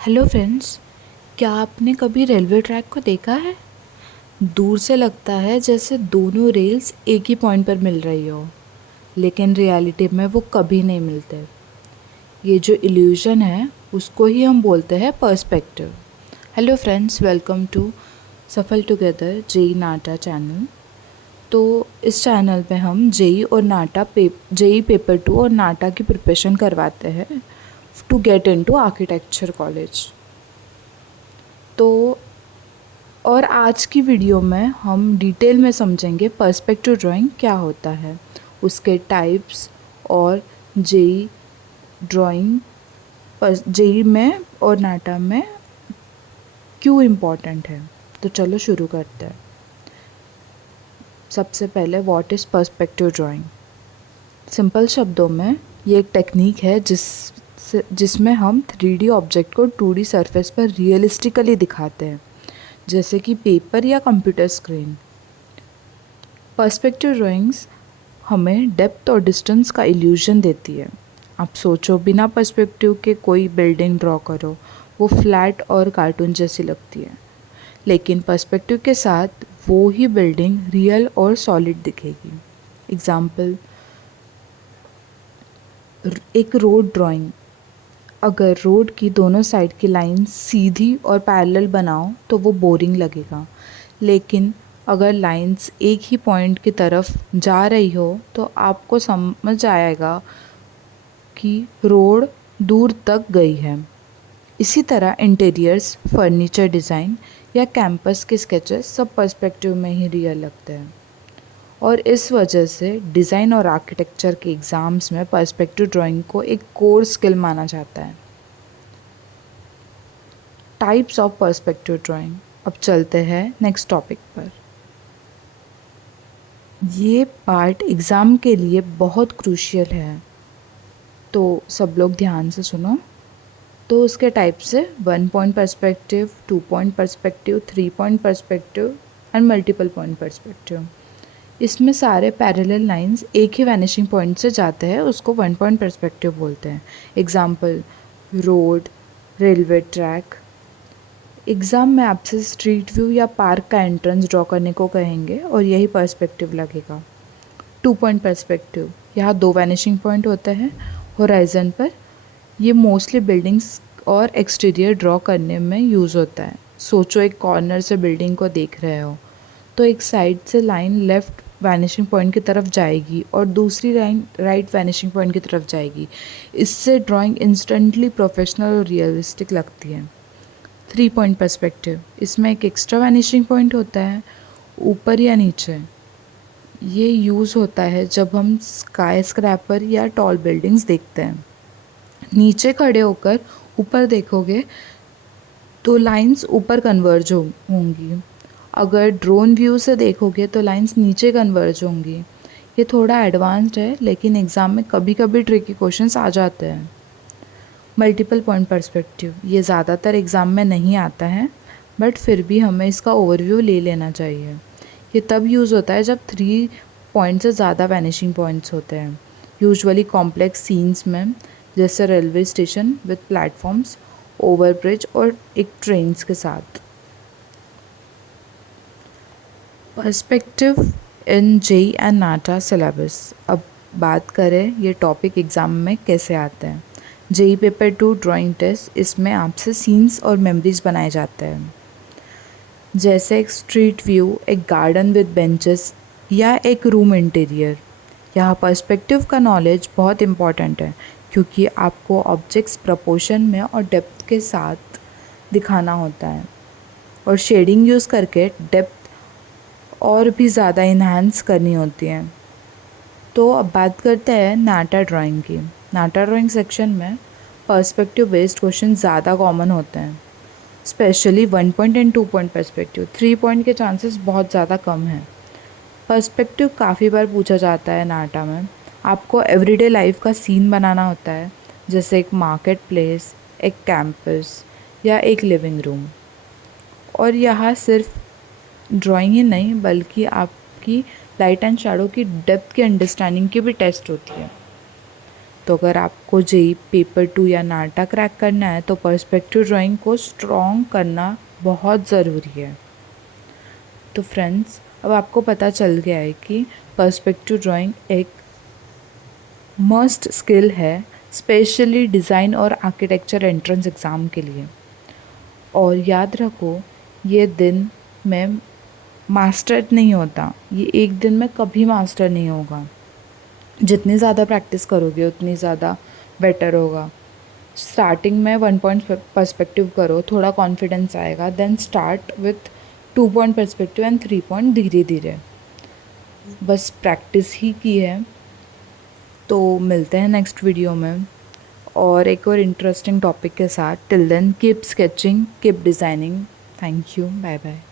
Hello friends, क्या आपने कभी रेलवे ट्रैक को देखा है? दूर से लगता है जैसे दोनों रेल्स एक ही पॉइंट पर मिल रही हो, लेकिन रियलिटी में वो कभी नहीं मिलते। ये जो इल्यूजन है उसको ही हम बोलते हैं perspective. Hello friends, welcome to Safal together JEE NATA channel. तो इस चैनल पे हम जेई पेपर 2 और नाटा की प्रिपरेशन करवाते हैं to get into architecture college. तो और आज की वीडियो में हम डिटेल में समझेंगे पर्सपेक्टिव ड्राइंग क्या होता है, उसके टाइप्स और जेई ड्राइंग जेई में और नाटा में क्यों इम्पोर्टेंट है। तो चलो शुरू करते हैं। सबसे पहले what is perspective drawing. Simple शब्दों में ये एक टेक्निक है जिसमें हम 3D ऑब्जेक्ट को 2D सरफेस पर रियलिस्टिकली दिखाते हैं, जैसे कि पेपर या कंप्यूटर स्क्रीन। पर्सपेक्टिव ड्राइंग्स हमें डेप्थ और डिस्टेंस का इल्यूजन देती है। आप सोचो, बिना पर्सपेक्टिव के कोई बिल्डिंग ड्रॉ करो, वो फ्लैट और कार्टून जैसी लगती है, लेकिन पर्सपेक्टिव के साथ वो ही बिल्डिंग रियल और सॉलिड दिखेगी। एग्जाम्पल, एक रोड ड्राइंग। अगर रोड की दोनों साइड की लाइन सीधी और पैरेलल बनाओ तो वो बोरिंग लगेगा, लेकिन अगर लाइंस एक ही पॉइंट की तरफ जा रही हो तो आपको समझ आएगा कि रोड दूर तक गई है। इसी तरह इंटीरियर्स, फर्नीचर डिज़ाइन या कैंपस के स्केचेस सब पर्सपेक्टिव में ही रियल लगते हैं, और इस वजह से डिज़ाइन और आर्किटेक्चर के एग्ज़ाम्स में पर्सपेक्टिव ड्राइंग को एक कोर स्किल माना जाता है। Types of perspective drawing. अब चलते हैं नेक्स्ट टॉपिक पर। ये पार्ट एग्ज़ाम के लिए बहुत क्रूशियल है, तो सब लोग ध्यान से सुनो। तो उसके टाइप से 1 point perspective, 2 point perspective, 3 point perspective and multiple point perspective. इसमें सारे पैरेलल लाइंस एक ही वैनिशिंग पॉइंट से जाते हैं, उसको 1 पॉइंट पर्सपेक्टिव बोलते हैं। Example, road, railway track. Exam में आपसे स्ट्रीट व्यू या पार्क का एंट्रेंस ड्रॉ करने को कहेंगे और यही पर्सपेक्टिव लगेगा। 2 पॉइंट पर्सपेक्टिव, यहाँ 2 वैनिशिंग पॉइंट होते हैं होराइजन पर। ये मोस्टली बिल्डिंग्स और एक्सटीरियर ड्रॉ करने में यूज़ होता है। सोचो, एक कॉर्नर से बिल्डिंग को देख रहे हो तो एक साइड से लाइन लेफ़्ट वैनिशिंग पॉइंट की तरफ जाएगी और दूसरी लाइन राइट वैनिशिंग पॉइंट की तरफ जाएगी। इससे ड्राइंग इंस्टेंटली प्रोफेशनल और रियलिस्टिक लगती है। 3 पॉइंट पर्सपेक्टिव, इसमें एक एक्स्ट्रा वैनिशिंग पॉइंट होता है, ऊपर या नीचे। ये यूज़ होता है जब हम स्काई स्क्रैपर या टॉल बिल्डिंग्स देखते हैं। नीचे खड़े होकर ऊपर देखोगे तो लाइंस ऊपर कन्वर्ज होंगी। अगर ड्रोन व्यू से देखोगे तो लाइंस नीचे कन्वर्ज होंगी। ये थोड़ा एडवांस्ड है, लेकिन एग्ज़ाम में कभी कभी ट्रिकी क्वेश्चंस आ जाते हैं। मल्टीपल पॉइंट पर्सपेक्टिव, ये ज़्यादातर एग्ज़ाम में नहीं आता है, बट फिर भी हमें इसका ओवरव्यू ले लेना चाहिए। ये तब यूज़ होता है जब 3 पॉइंट से ज़्यादा वैनिशिंग पॉइंट्स होते हैं, यूजुअली कॉम्प्लेक्स सीन्स में, जैसे railway station with platforms, overbridge और एक ट्रेन्स के साथ। Perspective in JEE and NATA syllabus. अब बात करें ये टॉपिक एग्ज़ाम में कैसे आते हैं। जेई पेपर 2 ड्राइंग टेस्ट, इसमें आपसे सीन्स और मेमोरीज बनाए जाते हैं, जैसे एक स्ट्रीट व्यू, एक गार्डन विद बेंचेस या एक रूम इंटीरियर। यहाँ पर्सपेक्टिव का नॉलेज बहुत इम्पॉर्टेंट है, क्योंकि आपको ऑब्जेक्ट्स प्रपोर्शन में और डेप्थ के साथ दिखाना होता है, और शेडिंग यूज़ करके डेप्थ और भी ज़्यादा इन्हांस करनी होती है। तो अब बात करते हैं नाटा ड्राइंग की। नाटा ड्राइंग सेक्शन में पर्सपेक्टिव बेस्ड क्वेश्चन ज़्यादा कॉमन होते हैं, specially 1 point and 2 point perspective. 3 point के चांसेस बहुत ज़्यादा कम हैं। पर्सपेक्टिव काफ़ी बार पूछा जाता है नाटा में। आपको एवरीडे लाइफ का सीन बनाना होता है, जैसे एक मार्केट प्लेस, एक कैंपस या एक लिविंग रूम। और यहाँ सिर्फ ड्राइंग ही नहीं, बल्कि आपकी लाइट एंड शैडो की डेप्थ की अंडरस्टैंडिंग की भी टेस्ट होती है। तो अगर आपको जेई पेपर 2 या नाटा क्रैक करना है तो पर्सपेक्टिव ड्राइंग को स्ट्रॉन्ग करना बहुत ज़रूरी है। तो फ्रेंड्स, अब आपको पता चल गया है कि पर्सपेक्टिव ड्राइंग एक मस्ट स्किल है, स्पेशली डिज़ाइन और आर्किटेक्चर एंट्रेंस एग्ज़ाम के लिए। और याद रखो, ये दिन में मास्टर नहीं होता, ये एक दिन में कभी मास्टर नहीं होगा। जितनी ज़्यादा प्रैक्टिस करोगे उतनी ज़्यादा बेटर होगा। स्टार्टिंग में 1 पॉइंट पर्सपेक्टिव करो, थोड़ा कॉन्फिडेंस आएगा, then start with 2 point perspective and 3 point धीरे धीरे। बस प्रैक्टिस ही की है। तो मिलते हैं नेक्स्ट वीडियो में और एक और इंटरेस्टिंग टॉपिक के साथ। Till then keep sketching, keep designing. Thank you, bye bye.